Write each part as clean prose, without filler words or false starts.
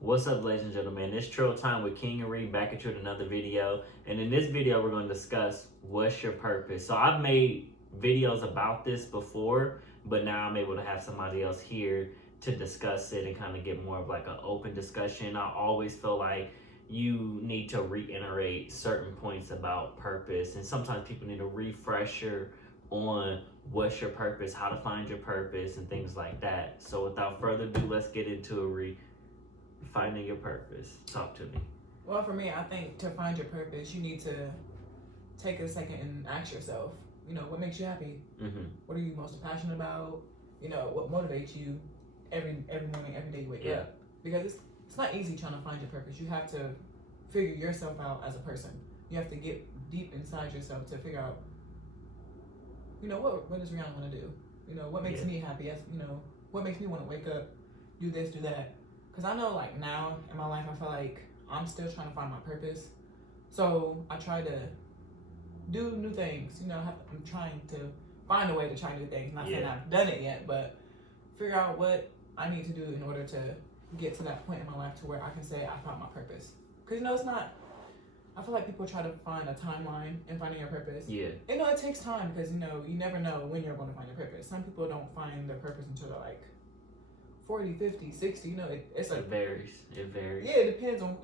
What's up, ladies and gentlemen? It's Trill Time with King and Reed back at you with another video. And in this video, we're going to discuss what's your purpose. So I've made videos about this before, but now I'm able to have somebody else here to discuss it and kind of get more of like an open discussion. I always feel like you need to reiterate certain points about purpose, and sometimes people need a refresher on what's your purpose, how to find your purpose, and things like that. So without further ado, let's get into finding your purpose. Talk to me. Well, for me, I think to find your purpose, you need to take a second and ask yourself, what makes you happy? Mm-hmm. What are you most passionate about? What motivates you every morning, every day you wake up? Because it's not easy trying to find your purpose. You have to figure yourself out as a person. You have to get deep inside yourself to figure out, what does Rihanna want to do? What makes me happy? What makes me want to wake up, do this, do that? Because I know, like, now in my life, I feel like I'm still trying to find my purpose. So I try to do new things. I'm trying to find a way to try new things. Not saying I've done it yet, but figure out what I need to do in order to get to that point in my life to where I can say I found my purpose. Because, it's not, I feel like people try to find a timeline in finding your purpose. Yeah. It takes time because, you never know when you're going to find your purpose. Some people don't find their purpose until they're like 40, 50, 60, it varies. Yeah, it depends on,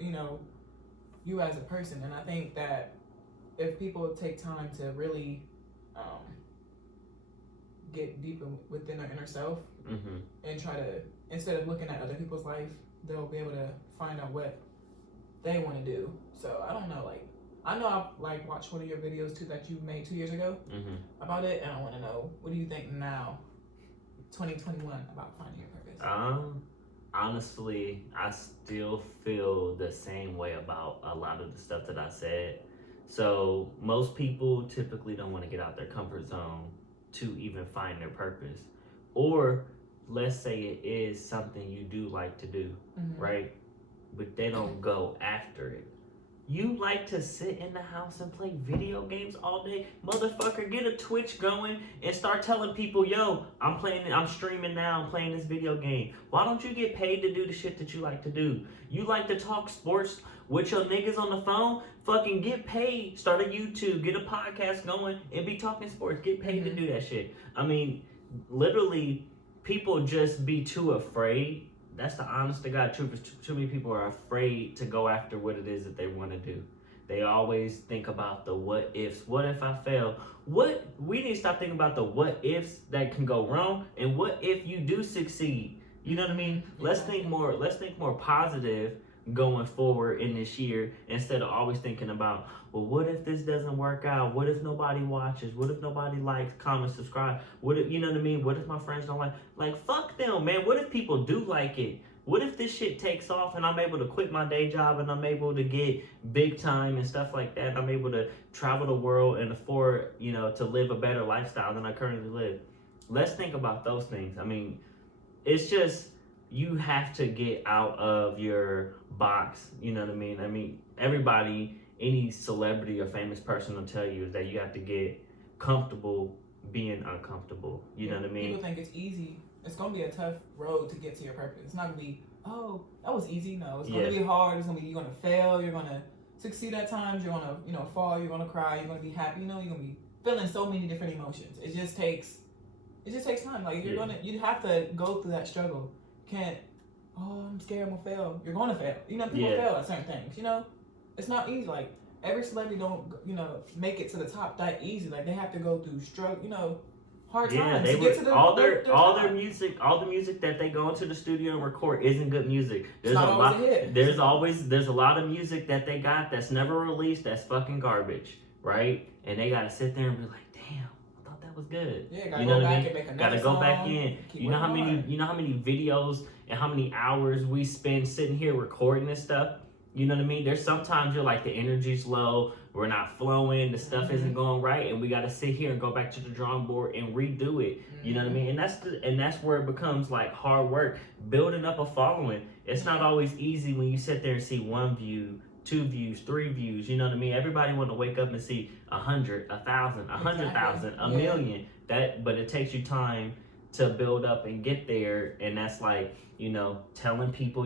you as a person. And I think that if people take time to really get deeper within their inner self and try to, instead of looking at other people's life, they'll be able to find out what they want to do. So I don't know, I know I've watched one of your videos too that you made 2 years ago about it, and I want to know, what do you think now, 2021, about finding your purpose? Honestly, I still feel the same way about a lot of the stuff that I said. So most people typically don't want to get out their comfort zone to even find their purpose. Or let's say it is something you do like to do, right? But they don't go after it. You like to sit in the house and play video games all day? Motherfucker, get a Twitch going and start telling people, yo, I'm streaming now, I'm playing this video game. Why don't you get paid to do the shit that you like to do? You like to talk sports with your niggas on the phone? Fucking get paid. Start a YouTube, get a podcast going, and be talking sports. Get paid to do that shit. I mean, literally, people just be too afraid. That's the honest to God truth. Too many people are afraid to go after what it is that they want to do. They always think about the what ifs. What if I fail? We need to stop thinking about the what ifs that can go wrong, and what if you do succeed? You know what I mean? Let's think more positive going forward in this year, instead of always thinking about, well, what if this doesn't work out? What if nobody watches? What if nobody likes, comments, subscribe? What if, you know what I mean? What if my friends don't like fuck them, man? What if people do like it? What if this shit takes off and I'm able to quit my day job and I'm able to get big time and stuff like that? I'm able to travel the world and afford, to live a better lifestyle than I currently live. Let's think about those things. I mean, it's just, you have to get out of your box. You know what I mean? I mean, everybody, any celebrity or famous person will tell you is that you have to get comfortable being uncomfortable. You know what I mean? People think it's easy. It's going to be a tough road to get to your purpose. It's not going to be, oh, that was easy. No, it's going to be hard. It's going to be, you're going to fail. You're going to succeed at times. You're going to, fall. You're going to cry. You're going to be happy. You're going to be feeling so many different emotions. It just takes time. Like, you have to go through that struggle. Can't, I'm scared I'm gonna fail. You're gonna fail. People fail at certain things. It's not easy. Like, every celebrity don't, make it to the top that easy. Like, they have to go through struggle, hard times to get to the music that they go into the studio and record isn't good music. There's a lot of music that they got that's never released that's fucking garbage, right? And they gotta sit there and be like, damn, was good. Yeah, gotta go back and make another song. Gotta go back in. You know how many videos and how many hours we spend sitting here recording this stuff? You know what I mean? There's sometimes you're like, the energy's low, we're not flowing, the stuff isn't going right, and we gotta sit here and go back to the drawing board and redo it. You know what I mean? And that's where it becomes like hard work, building up a following. It's not always easy when you sit there and see 1 view, 2 views, 3 views. You know what I mean? Everybody want to wake up and see 100, 1,000, 100,000, a million. But it takes you time to build up and get there. And that's like, telling people,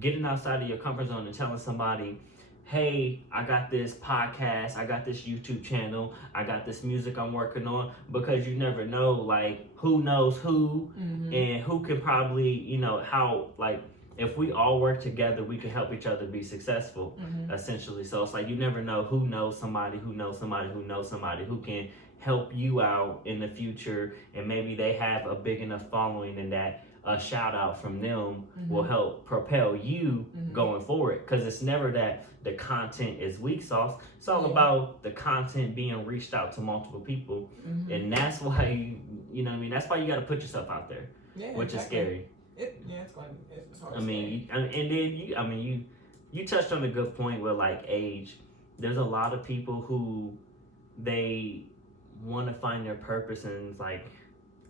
getting outside of your comfort zone and telling somebody, hey, I got this podcast, I got this YouTube channel, I got this music I'm working on, because you never know, like, who knows who, and who can probably, you know, how, like, if we all work together, we can help each other be successful, essentially. So it's like, you never know who knows somebody, who knows somebody, who knows somebody, who can help you out in the future, and maybe they have a big enough following, and that a shout out from them will help propel you going forward. Because it's never that the content is weak sauce. It's all about the content being reached out to multiple people, and that's why you know what I mean. That's why you got to put yourself out there, which is scary. It's going. It's hard. You touched on a good point with like age. There's a lot of people who they want to find their purpose, and like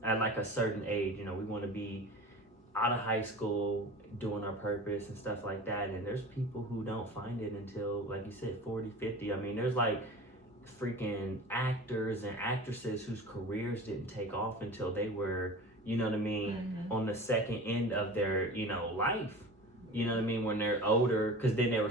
at like a certain age, you know, we want to be out of high school doing our purpose and stuff like that, and there's people who don't find it until, like you said, 40, 50. I mean, there's like freaking actors and actresses whose careers didn't take off until they were, you know what I mean, on the second end of their, you know, life. You know what I mean? When they're older, because then they're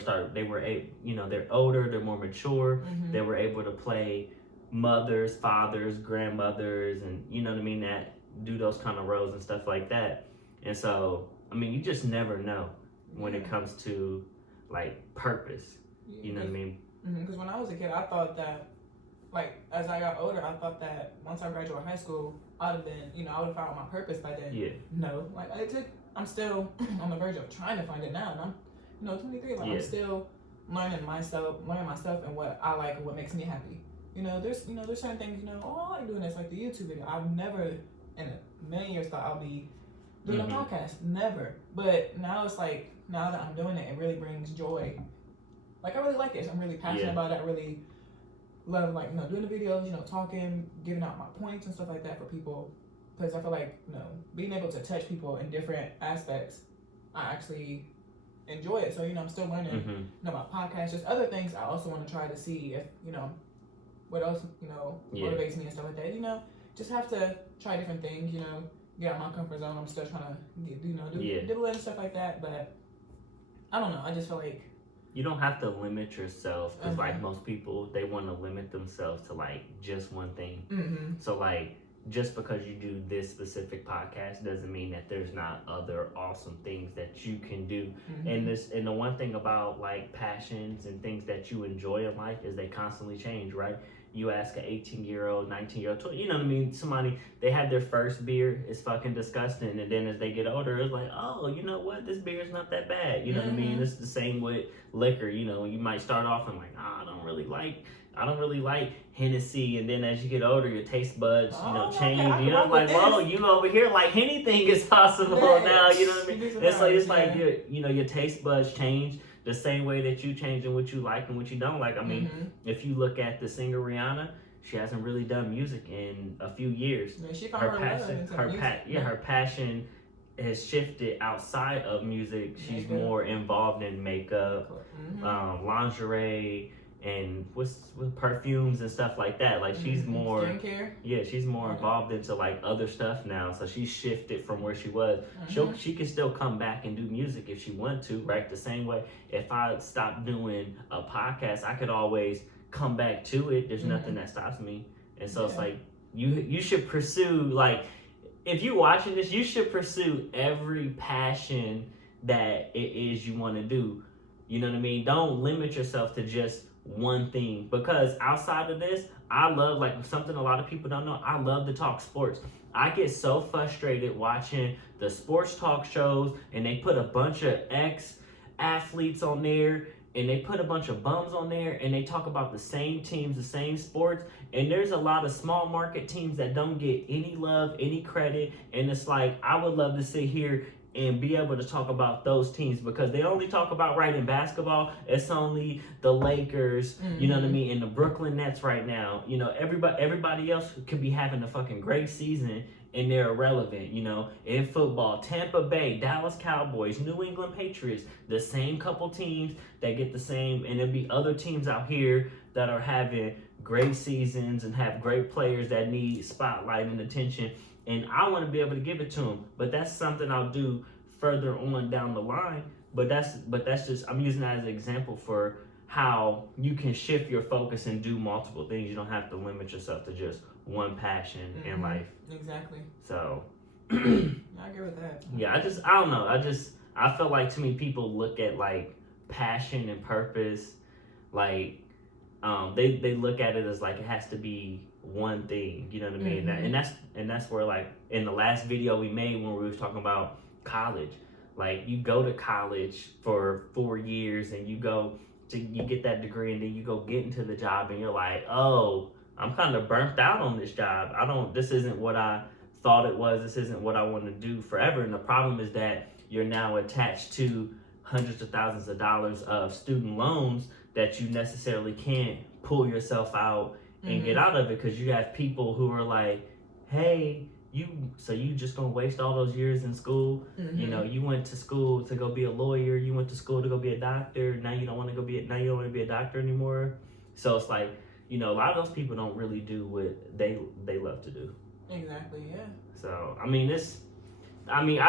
older, they're more mature, they were able to play mothers, fathers, grandmothers, and you know what I mean, that do those kind of roles and stuff like that. And so, I mean, you just never know when it comes to like purpose. You know what I mean? Because when I was a kid, I thought that, like, as I got older, I thought that once I graduated high school, I would have found my purpose by then. Yeah. No, like I'm still on the verge of trying to find it now, and I'm 23. Like I'm still learning myself and what I like and what makes me happy. There's certain things, I like doing this, like the YouTube video. I've never in a million years thought I'll be doing a podcast. Never. But now it's like, now that I'm doing it, it really brings joy. Like I really like it. I'm really passionate about it. I really love doing the videos, talking, giving out my points and stuff like that for people. Because I feel like, being able to touch people in different aspects, I actually enjoy it. So, I'm still learning, about podcasts, just other things I also want to try to see if, what else, motivates me and stuff like that. Just have to try different things, get out my comfort zone. I'm still trying to, dibble and stuff like that. But I don't know. I just feel like you don't have to limit yourself, because like most people, they want to limit themselves to like just one thing. So like, just because you do this specific podcast doesn't mean that there's not other awesome things that you can do. And the one thing about like passions and things that you enjoy in life is they constantly change, right? You ask an 18-year-old, 19-year-old, 20, you know what I mean? Somebody, they had their first beer, it's fucking disgusting. And then as they get older, it's like, oh, you know what? This beer is not that bad. You know what I mean? It's the same with liquor. You might start off and like, I don't really like Hennessy, and then as you get older, your taste buds, change. Like, whoa, you over here like anything is possible now. You know what I mean? It's like your taste buds change the same way that you change in what you like and what you don't like. I mean, if you look at the singer Rihanna, she hasn't really done music in a few years. Yeah, she found her passion has shifted outside of music. She's more involved in makeup, lingerie, and with perfumes and stuff like that. Like she's more skincare. Yeah, she's more involved into like other stuff now. So she shifted from where she was. She can still come back and do music if she want to, right? The same way if I stopped doing a podcast, I could always come back to it. There's nothing that stops me. And so it's like you should pursue, like, if you're watching this, you should pursue every passion that it is you want to do. You know what I mean? Don't limit yourself to just one thing, because outside of this, I love, like, something a lot of people don't know, I love to talk sports. I get so frustrated watching the sports talk shows, and they put a bunch of ex-athletes on there, and they put a bunch of bums on there, and they talk about the same teams, the same sports, and there's a lot of small market teams that don't get any love, any credit, and it's like, I would love to sit here and be able to talk about those teams, because they only talk about, right, in basketball, it's only the Lakers, you know what I mean, and the Brooklyn Nets right now. Everybody else could be having a fucking great season and they're irrelevant. In football, Tampa Bay, Dallas Cowboys, New England Patriots, the same couple teams that get the same, and there'll be other teams out here that are having great seasons and have great players that need spotlight and attention. And I want to be able to give it to them. But that's something I'll do further on down the line. But that's just, I'm using that as an example for how you can shift your focus and do multiple things. You don't have to limit yourself to just one passion in life. Exactly. So I agree with that. yeah, I don't know. I feel like too many people look at like passion and purpose, like they look at it as like it has to be one thing. You know what I mean? And that's where, like, in the last video we made when we was talking about college, like, you go to college for 4 years and you get that degree, and then you go get into the job and you're like, oh, I'm kind of burnt out on this job. This isn't what I thought it was. This isn't what I want to do forever. And the problem is that you're now attached to hundreds of thousands of dollars of student loans that you necessarily can't pull yourself out and get out of it, because you have people who are like, hey, you just gonna waste all those years in school? You know, you went to school to go be a lawyer, you went to school to go be a doctor, now you don't want to be a doctor anymore. So it's like, you know, a lot of those people don't really do what they love to do. Exactly, yeah. So I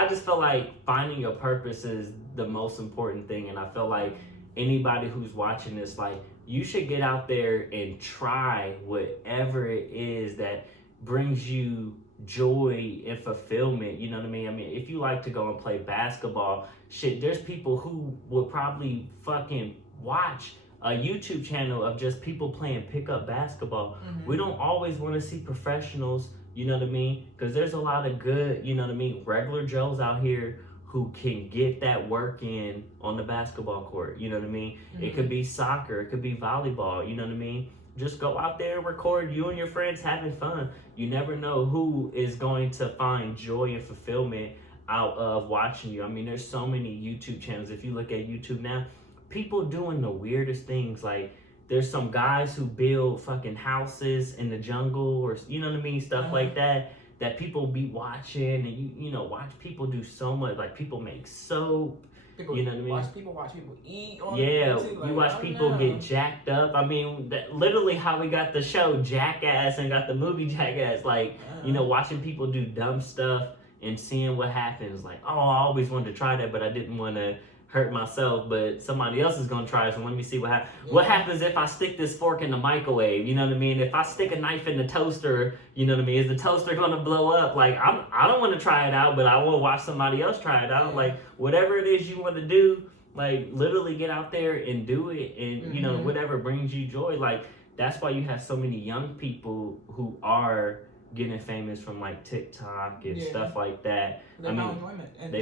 just feel like finding your purpose is the most important thing, and I feel like anybody who's watching this, like, you should get out there and try whatever it is that brings you joy and fulfillment. You know what I mean? I mean, if you like to go and play basketball, shit, there's people who would probably fucking watch a YouTube channel of just people playing pickup basketball. We don't always want to see professionals, you know what I mean? Because there's a lot of good, you know what I mean, regular Joes out here who can get that work in on the basketball court, you know what I mean? It could be soccer, it could be volleyball, you know what I mean? Just go out there and record you and your friends having fun. You never know who is going to find joy and fulfillment out of watching you. I mean, there's so many YouTube channels. If you look at YouTube now, people doing the weirdest things. Like, there's some guys who build fucking houses in the jungle, or, you know what I mean, stuff like that people be watching, and you know, watch people do so much. Like, people make soap. People, you know what I mean? Watch people eat on yeah, too. Like, you watch people get jacked up. I mean, literally how we got the show Jackass and got the movie Jackass. Like, you know, watching people do dumb stuff and seeing what happens. Like, oh, I always wanted to try that, but I didn't want to hurt myself. But somebody else is gonna try it, so let me see what happens. Yeah. What happens if I stick this fork in the microwave? You know what I mean? If I stick a knife in the toaster, you know what I mean? Is the toaster gonna blow up? Like, I don't want to try it out, but I want to watch somebody else try it out. Yeah. Like, whatever it is you want to do, like, literally get out there and do it, and you know, whatever brings you joy. Like, that's why you have so many young people who are getting famous from like TikTok and stuff like that. They found enjoyment. And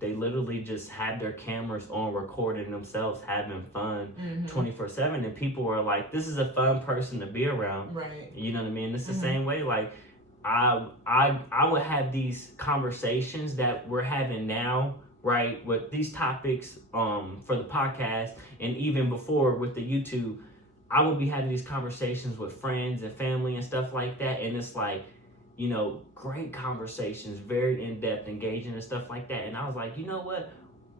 they literally just had their cameras on, recording themselves having fun 24/7, and people are like, this is a fun person to be around. Right. You know what I mean? It's the same way. Like, I would have these conversations that we're having now, right, with these topics for the podcast, and even before with the YouTube. I would be having these conversations with friends and family and stuff like that, and it's like, you know, great conversations, very in-depth, engaging and stuff like that. And I was like, you know what?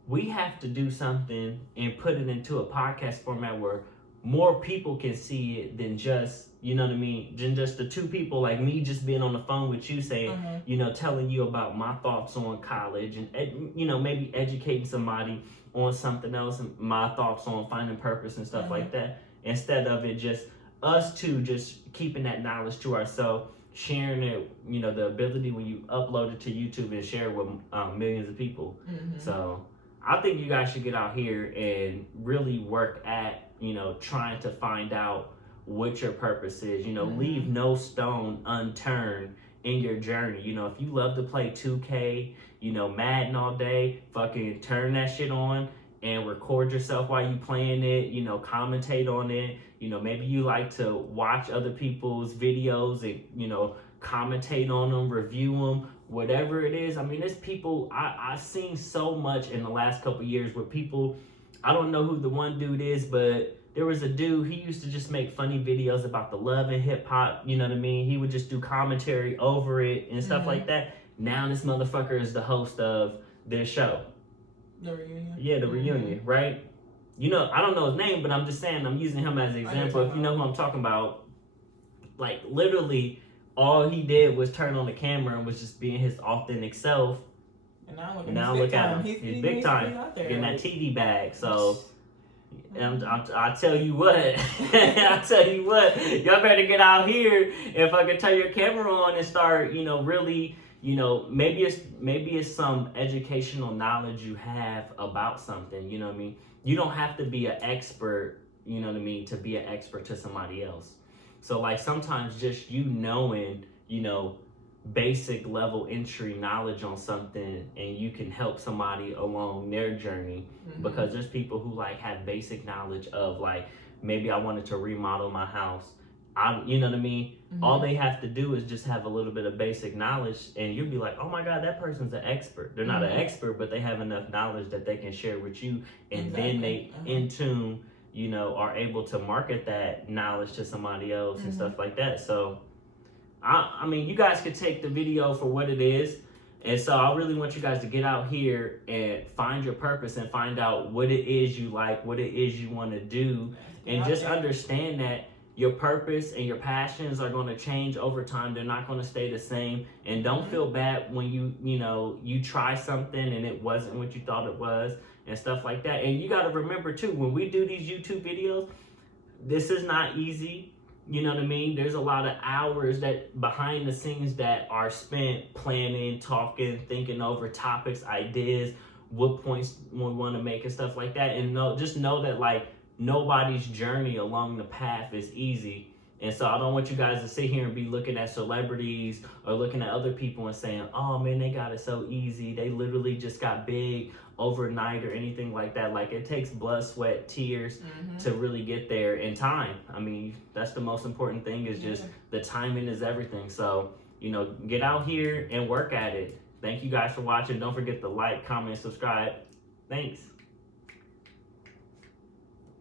We have to do something and put it into a podcast format where more people can see it than just, you know what I mean, than just the two people, like me just being on the phone with you saying, you know, telling you about my thoughts on college, and, you know, maybe educating somebody on something else, and my thoughts on finding purpose and stuff like that. Instead of it just us two just keeping that knowledge to ourselves, sharing it, you know, the ability when you upload it to YouTube and share it with millions of people. So I think you guys should get out here and really work at, you know, trying to find out what your purpose is. You know, leave no stone unturned in your journey. You know, if you love to play 2K, you know, Madden all day, fucking turn that shit on and record yourself while you playing it, you know, commentate on it. You know, maybe you like to watch other people's videos and, you know, commentate on them, review them, whatever it is. I mean, there's people, I've seen so much in the last couple of years where people, I don't know who the one dude is, but there was a dude, he used to just make funny videos about the love and hip hop, you know what I mean? He would just do commentary over it and stuff like that. Now this motherfucker is the host of this show. The reunion? Yeah, the reunion, right? You know, I don't know his name, but I'm just saying, I'm using him as an example. If you know who I'm talking about, like, literally, all he did was turn on the camera and was just being his authentic self, And now look, And now he's look big at time. him. He's big time. Out there, Getting like, that TV bag. So I tell you what, I tell you what, y'all better get out here if I can turn your camera on and start, really, maybe it's some educational knowledge you have about something, you know what I mean? You don't have to be an expert, you know what I mean, to be an expert to somebody else. So like sometimes just knowing, basic level entry knowledge on something, and you can help somebody along their journey. Because there's people who like have basic knowledge of like, maybe I wanted to remodel my house. You know what I mean? All they have to do is just have a little bit of basic knowledge, and you'll be like, oh my God, that person's an expert. They're not an expert, but they have enough knowledge that they can share with you, and then they in tune, are able to market that knowledge to somebody else and stuff like that. So I mean, you guys could take the video for what it is. And so I really want you guys to get out here and find your purpose and find out what it is you like, what it is you want to do. And just understand that your purpose and your passions are going to change over time. They're not going to stay the same. And don't feel bad when you try something and it wasn't what you thought it was and stuff like that. And you got to remember too, when we do these YouTube videos, this is not easy. You know what I mean? There's a lot of hours that behind the scenes that are spent planning, talking, thinking over topics, ideas, what points we want to make and stuff like that. And just know that like nobody's journey along the path is easy. And so I don't want you guys to sit here and be looking at celebrities or looking at other people and saying, oh man, they got it so easy. They literally just got big overnight or anything like that. Like it takes blood, sweat, tears to really get there, and time. I mean, that's the most important thing, is just the timing is everything. So, get out here and work at it. Thank you guys for watching. Don't forget to like, comment, subscribe. Thanks.